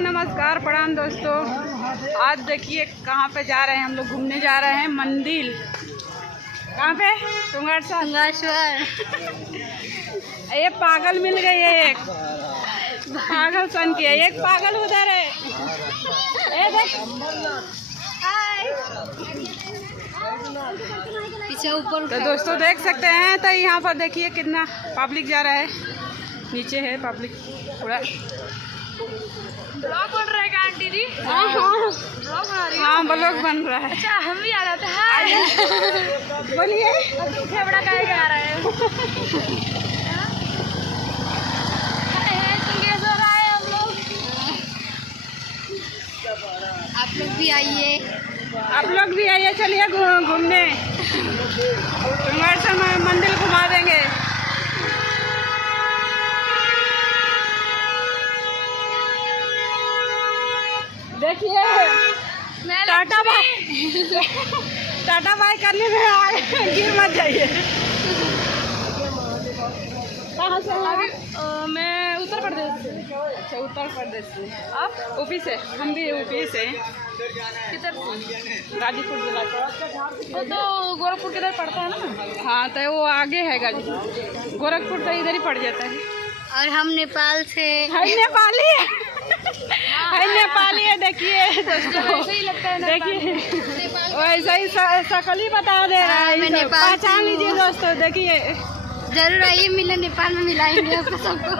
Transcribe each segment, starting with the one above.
नमस्कार प्रणाम दोस्तों। आज देखिए कहाँ पे जा रहे हैं हम लोग, घूमने जा रहे हैं मंदिर। कहाँ पे? टुंगाश्वर। ये पागल मिल गई है, एक पागल सन की है, एक पागल उधर है। ये देख, पीछे ऊपर। तो दोस्तों देख सकते हैं, तो यहाँ पर देखिए कितना पब्लिक जा रहा है। नीचे है पब्लिक पूरा। ब्लॉग बन रहा है क्या आंटी जी? हाँ ब्लॉग बन रहा है। अच्छा हम भी आ जाते हैं। बोलिए, बड़ा कहे आ रहा है। टुंगेश्वर आए हम लोग। आप लोग भी आइए। आप लोग भी आइए, चलिए घूमने। टुंगाश्वर मंदिर घुमा देंगे। देखिए टाटा बाय टाटा बाय करने में आए, गिर मत जाइए। कहाँ से हैं? मैं उत्तर प्रदेश से। अच्छा, उत्तर प्रदेश से। आप यूपी से? हम भी यूपी से। किधर? गाजीपुर जिला से। वो तो गोरखपुर किधर पड़ता है ना? हाँ, तो वो आगे है गाजीपुर। गोरखपुर तो इधर ही पड़ जाता है। और हम नेपाल से। है नेपाली है, नेपाली है। देखिए दोस्तों, ऐसे ही लगता है। देखिए वैसा ही शकल ही बता दे रहा है। पहचान लीजिए दोस्तों। देखिए जरूर आइए, मिले नेपाल में मिलाएंगे आपको सबको।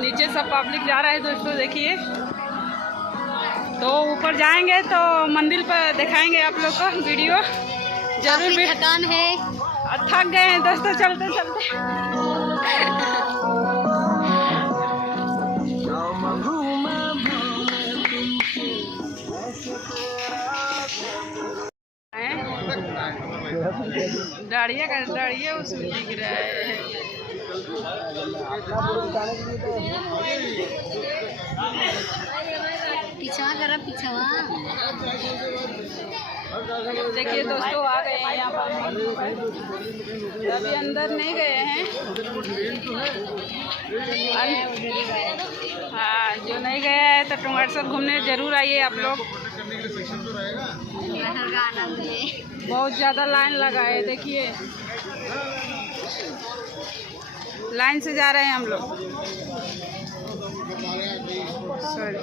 नीचे सब पब्लिक जा रहा है दोस्तों। देखिए, तो ऊपर जाएंगे तो मंदिर पर दिखाएंगे आप लोग को वीडियो जरूर। भी थकान है, थक गए हैं दोस्तों चलते चलते। दाढ़िया उसमें दिख रहा है। पीछवा करा पीछवा। देखिए दोस्तों, आ गए हैं यहाँ पर। अभी अंदर नहीं गए हैं। हाँ, जो नहीं गया है तो टुंगाश्वर घूमने जरूर आइए आप लोग। बहुत ज़्यादा लाइन लगा है। देखिए लाइन से जा रहे हैं हम लोग। सॉरी।